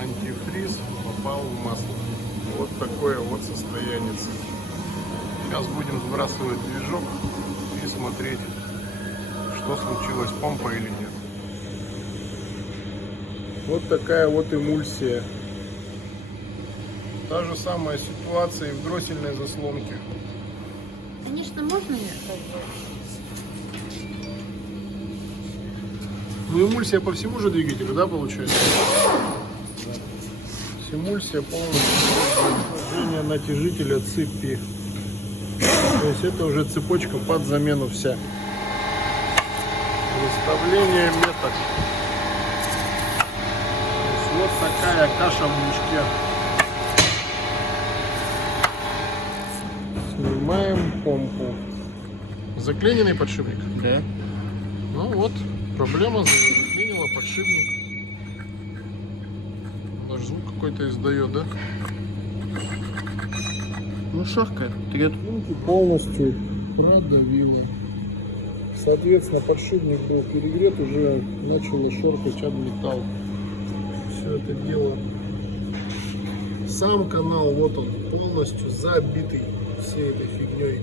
антифриз попал в масло. Вот такое вот состояние. Сейчас будем сбрасывать движок и смотреть, что случилось, помпа или нет. Вот такая вот эмульсия. Та же самая ситуация и в дроссельной заслонке. Конечно, можно ее сделать. Ну, эмульсия по всему же двигателю, да, получается? Эмульсия полностью движение натяжителя цепи. То есть это уже цепочка под замену вся. Выставление меток. То есть вот такая каша в мешке. Снимаем помпу. Заклиненный подшипник? Да. Ну вот, проблема, заклинила подшипник. Даже звук какой-то издает, да? Ну, шахкает. Трет. Полностью продавило. Соответственно, подшипник был перегрет, уже начало шоркать об металл. Все это дело. Сам канал, вот он, полностью забитый всей этой фигней.